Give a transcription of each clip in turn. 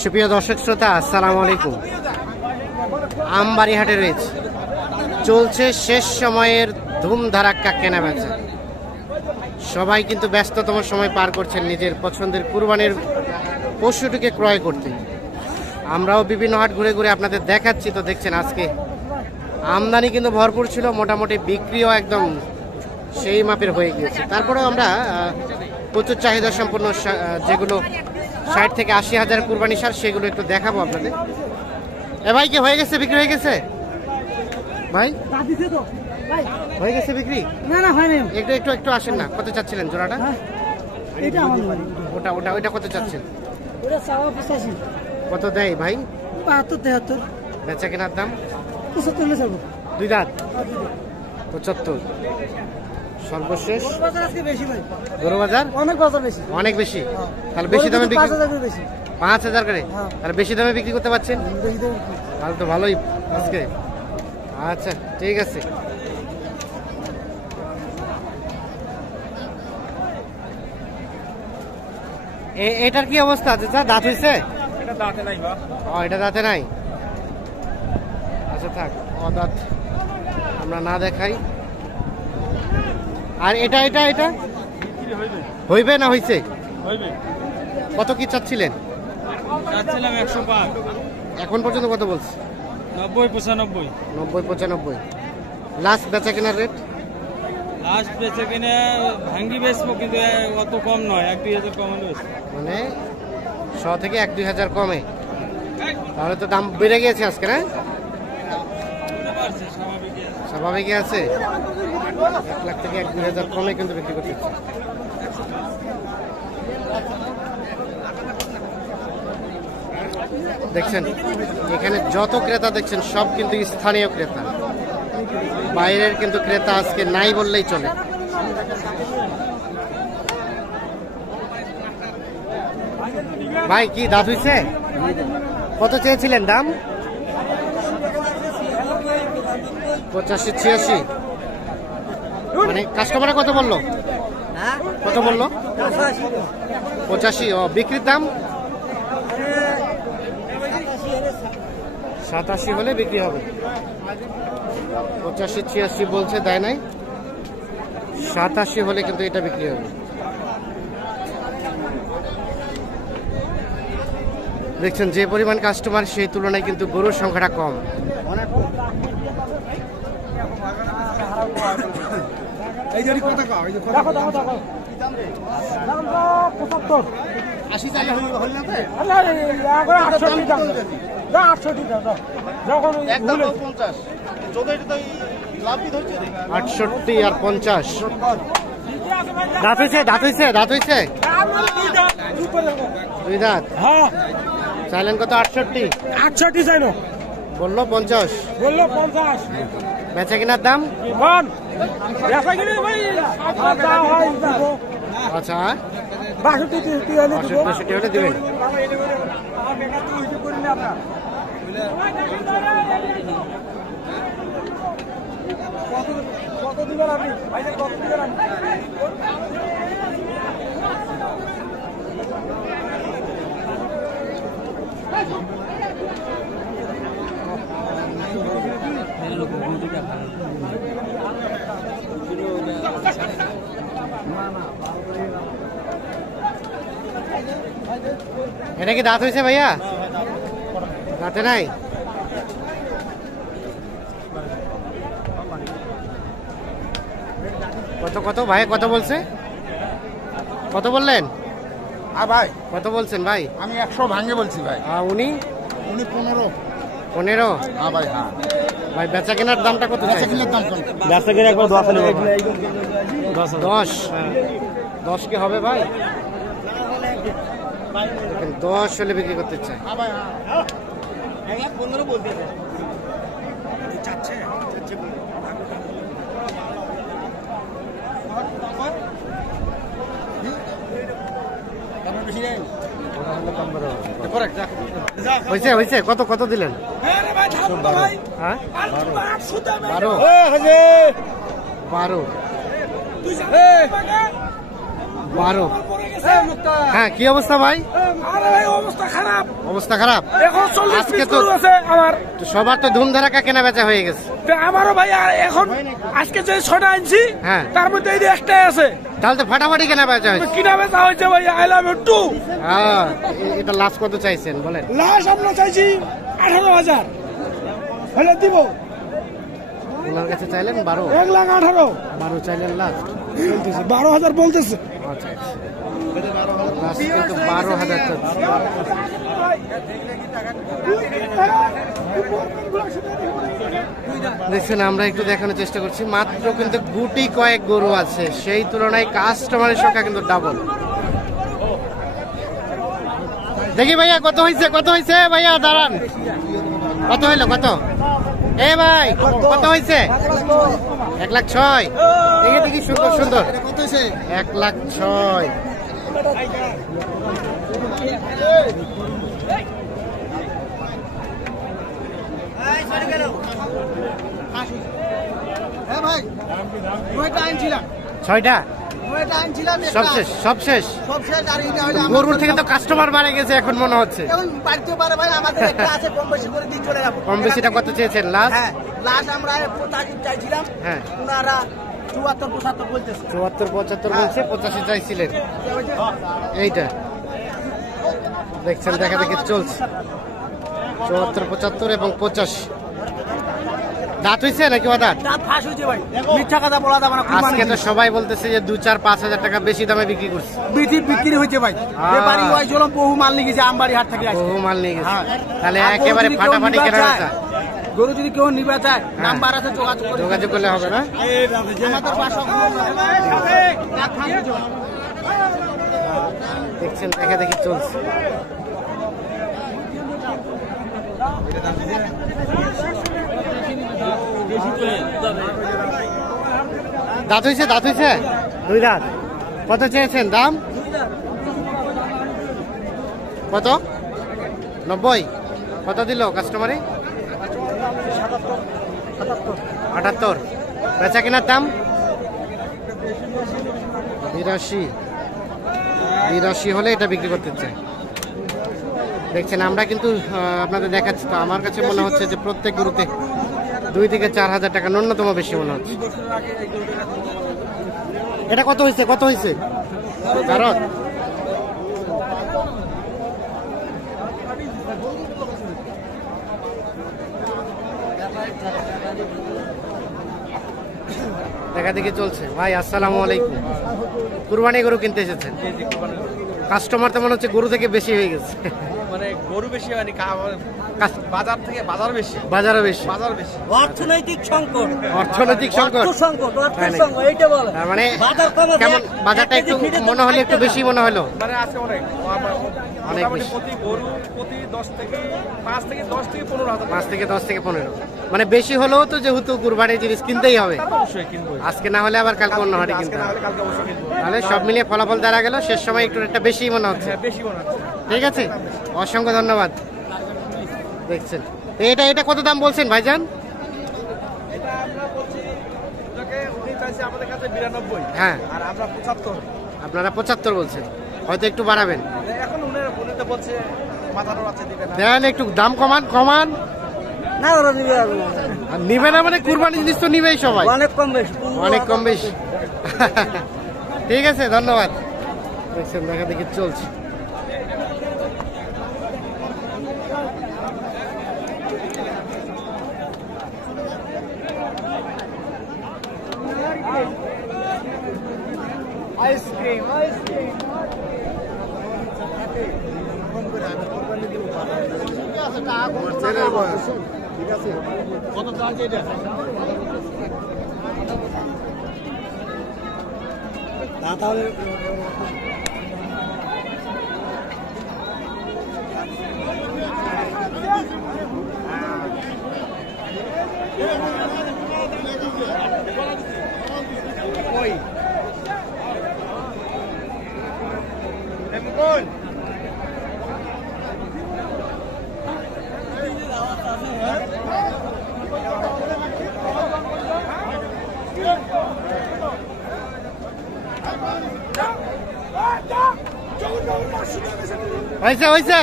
সুপ্রিয় দর্শক শ্রোতা, আসসালামু আলাইকুম। আমবাড়ি হাটে রয়েছে, চলছে শেষ সময়ের ধুমধারাক্কা কেনাবেচা। সবাই কিন্তু ব্যস্ততম সময় পার করছেন নিজের পছন্দের কুরবানির পশুটিকে ক্রয় করতে। আমরাও বিভিন্ন হাট ঘুরে ঘুরে আপনাদের দেখাচ্ছি। তো দেখছেন আজকে আমদানি কিন্তু ভরপুর ছিল, মোটামুটি বিক্রিও একদম সেই মাপের হয়ে গিয়েছে। তারপরেও আমরা প্রচুর চাহিদা সম্পন্ন যেগুলো 60 থেকে 80 হাজার কুরবানি সার, সেগুলো একটু দেখাবো আপনাদের। ভাই কি হয়ে গেছে, বিক্রি হয়ে গেছে? ভাই হয়ে গেছে বিক্রি? না না হয়নি। একটু একটু একটু আসেন না, কত চাচ্ছিলেন জোড়াটা? এটা আমাদের বাড়ি। ওটা ওটা ওইটা কত চাচ্ছেন? ওটা 85। কত দেয় ভাই? 72 73। বেচা কেনার দাম 75 যাবো। দুই দাঁত 75। সর্বশেষ বাজার আজকে বেশি ভাই। গরু বাজার অনেক বাজার বেশি। অনেক বেশি। তাহলে বেশি দামে বিক্রি? 5000 বেশি। 5000 করে? তাহলে বেশি দামে বিক্রি করতে পারছেন? বেশি দাম। তাহলে তো ভালোই আজকে। আচ্ছা ঠিক আছে। এটার কি অবস্থা? দাঁত হয়েছে? এটা দাঁতে নাই বা। এটা দাঁতে নাই। আচ্ছা থাক, দাঁত আমরা না দেখাই। আর এটা এটা এটা বিক্রি হইবে? হইবে না হইছে? হইবে। কত কি চাচ্ছিলেন? চাচ্ছিলাম 105। এখন পর্যন্ত কত বলছে? 90 95। 90 95। লাস্ট বেচা কেনার রেট? লাস্ট বেচে কিনে ভাঙ্গি বেচবো, কিন্তু অত কম নয়, 1-2 হাজার কম হলে বেচবো। মানে 100 থেকে 1-2 হাজার কমে? তাহলে তো দাম বেড়ে গিয়েছে আজকে, না? স্বাভাবিকই আছে। 1 লাখ থেকে 1-2 হাজার কমে কিন্তু বিক্রি করতে হচ্ছে। দেখছেন এখানে যত ক্রেতা দেখছেন সব কিন্তু স্থানীয় ক্রেতা, বাইরের কিন্তু ক্রেতা আজকে নাই বললেই চলে। ভাই কি দাঁত হইছে? কত চেয়েছিলেন দাম? 85 86। মানে কাস্টমারে কত বললো? কত বললো? 85। ও বিক্রির দাম 87 হলে বিক্রি হবে। 85 86 বলছে, দেয় নাই। 87 হলে কিন্তু এটা বিক্রি হবে। দেখছেন যে পরিমাণ কাস্টমার, সেই তুলনায় কিন্তু গরুর সংখ্যাটা কম। আটষট্টি আর 50। দাঁত হয়েছে? দাঁত হয়েছে? দাঁত হয়েছে? দুই দাঁত। হ্যাঁ চাইলেন কত? 68। 68 চাইলো, বললো 50। বললো 50। বেচা কেনার দাম? কোন বেচা কিনে ভাই দাও হয় দিব। আচ্ছা 62 হলে দিব। 62 হলে দিবেন। কত দিবেন আপনি? ভাই কত দিবেন আপনি? এটা কি দাঁত হয়েছে ভাইয়া? দাঁতে নাই। কত কত ভাই কত বলছে? কত বললেন? হ্যাঁ ভাই, কত বলছেন ভাই? আমি 100 ভাঙে বলছি ভাই। উনি 15। 15? হ্যাঁ ভাই, হ্যাঁ। ভাই বেচা কেনার দামটা কত? বেচা কিনার দাম কত? বেচা কিনে একবার 10 হলে 10। 10 কি হবে ভাই? 10 হলে বিক্রি করতে চাই। হ্যাঁ ভাই, হ্যাঁ। 15 বলতে চাচ্ছে। হয়েছে হয়েছে। কত কত দিলেন? হ্যাঁ 12। 12। 12। হ্যাঁ কি অবস্থা ভাই? অবস্থা খারাপ। খারাপ। অবস্থা খারাপ। এখন 40 আজকে পিস তো গরু আছে আমার। তো সবার তো ধুম ধারাক্কা কেনা বেচা হয়ে গেছে। তো আমারও ভাই আর এখন আজকে যে 6টা আনছি হ্যাঁ। তার মধ্যে এই যে একটাই আছে। তাহলে তো ফাটাফাটি কেনা বেচা হয়েছে। কিনা বেচা হয়েছে ভাই আই লাভ ইউ টু। হ্যাঁ, এটা লাস্ট কত চাইছেন বলেন? লাস্ট আমরা চাইছি 18,000 হলে দিব। ওনার কাছে চাইলেন 12, 1,18,000 12 চাইলেন লাস্ট। বলতেছে 12,000 বলতেছে। আচ্ছা, লাস্ট কিন্তু 12,000 চাচ্ছে। দেখছেন, আমরা একটু দেখানোর চেষ্টা করছি, মাত্র কিন্তু গুটি কয়েক গরু আছে, সেই তুলনায় কাস্টমারের সংখ্যা কিন্তু ডাবল। দেখি ভাইয়া কত হয়েছে, কত হয়েছে ভাইয়া, দাঁড়ান, কত হইলো, কত? এ ভাই কত হয়েছে? 1,06,000। দেখি দেখি, সুন্দর সুন্দর, 1,06,000। ছয়টা সব শেষ, সব শেষ। গরুর থেকে তো কাস্টমার বাড়ে গেছে এখন মনে হচ্ছে। কম বেশিটা কত চেয়েছেন লাস্ট? আমরা 85 চাইছিলাম, হ্যাঁ, ওনারা 74-75 বলতেছে। 74-75 বলছে, 85 চাইছিলেন। এইটা দেখছেন, দেখা দেখি চলছে 74-75 এবং 85। দাঁত হয়েছে নাকি দাঁত? দাঁত ফাঁস হয়েছে ভাই, মিথ্যা কথা বলা যাবে না। আজকে তো সবাই বলতেছে যে 2-4-5 হাজার টাকা বেশি দামে বিক্রি করছে। বিক্রি হয়েছে ভাই, ব্যাপারী ওই জলম বহু মাল নিয়ে গেছে আমবাড়ি হাট থেকে। বহু মাল নিয়ে গেছে, হ্যাঁ। তাহলে আর গরু একেবারে যদি কেউ ফাটাফাটি নিবা কেনা চায়, বেচা। গরু যদি কেউ নিবা চায়, নাম্বার আছে, যোগাযোগ করলে হবে না? আমাদের পাশে দেখছেন, দেখা দেখি চলছে। দাঁত হয়েছে, দাঁত হয়েছে, 2 দাঁত। কত চেয়েছেন দাম? কত? 90। কত দিল কাস্টমারে? 78। বেচা কেনার দাম 82 হলে এটা বিক্রি করতে চাই। দেখছেন, আমরা কিন্তু আপনাদের দেখাচ্ছি, তো আমার কাছে মনে হচ্ছে যে প্রত্যেক গরুতে 2 থেকে 4 হাজার টাকা ন্যূনতম বেশি মনে হচ্ছে। এটা কত হয়েছে, কত হয়েছে? কারণ দেখা দেখি চলছে। ভাই আসসালামু আলাইকুম, কুরবানি গরু কিনতে এসেছেন? কাস্টমার তো মনে হচ্ছে গরু থেকে বেশি হয়ে গেছে। মানে গরু বেশি হয়নি, বাজার থেকে বাজার বেশি, বাজারও বেশি, বাজার বেশি। অর্থনৈতিক সংকট, অর্থনৈতিক সংকট, তাই নাকি? এইটা বলে। তার মানে বাজার কমে, কেমন বাজারটা একটু মনে হলো একটু বেশি মনে হলো? মানে আছে অনেক অনেক বেশি। প্রতি গরু প্রতি 5 থেকে 15 হাজার। 5 থেকে 10 থেকে 15, মানে বেশি হলেও তো যেহেতু কুরবানির জিনিস কিনতেই হবে, অবশ্যই কিনবো, আজকে না হলে আবার কালকে অন্য হাটে কিনতে হবে। কালকে অবশ্যই কিনবো। তাহলে সব মিলিয়ে ফলাফল দেখা গেল শেষ সময় একটু একটা বেশি মনে হচ্ছে। বেশি মনে হচ্ছে। ঠিক আছে, অসংখ্য ধন্যবাদ। দেখছেন, তো এটা কত দাম বলছেন ভাইজান? এটা আমরা বলছি, উনি চাইছে আমাদের কাছে 92, হ্যাঁ, আর আমরা 75। আপনারা 75 বলছেন, হয়তো একটু বাড়াবেন। এখন উনি তো বলছে মাথারও আছে, দিবে না। দেন একটু দাম কমান, কমান। না ওরা নিবে আর নিবে না মানে কুরবানি জিনিস তো নিবেই সবাই, অনেক কম বেশি, অনেক কম বেশি। ঠিক আছে, ধন্যবাদ। দেখছেন, দেখা দেখি চলছে। Ice cream, ice cream. তাহলে হয়েছে, হয়েছে,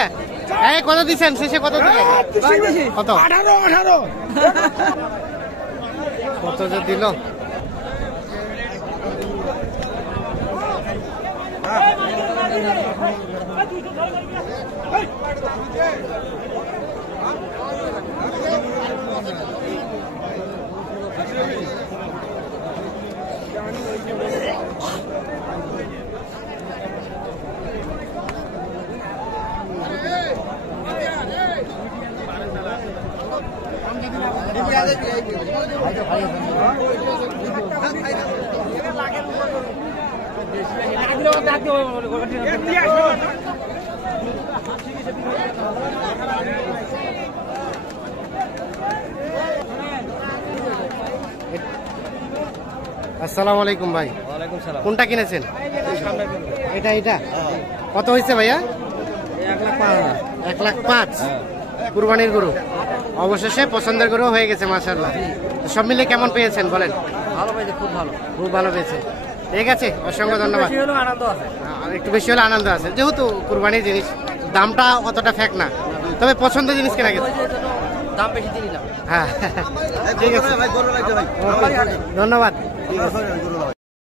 এই কত দিচ্ছেন শেষে কত দিলেন কত 18 কত যে দিল আসসালামু আলাইকুম ভাই ওয়ালাইকুম সালাম কোনটা কিনেছেন এটা কত হয়েছে ভাইয়া 1,05,000 কুরবানির গরু অবশেষে পছন্দের গরু হয়ে গেছে মাশাআল্লাহ সব মিলে কেমন পেয়েছেন বলেন ভালো পাইছে, খুব ভালো পেয়েছে ঠিক আছে অসংখ্য ধন্যবাদ আনন্দ আছে। একটু বেশি হলে আনন্দ আছে যেহেতু কুরবানির জিনিস দামটা অতটা ফেক না তবে পছন্দের জিনিস কেনা গেছে দাম বেশি দিলাম। হ্যাঁ ঠিক আছে ধন্যবাদ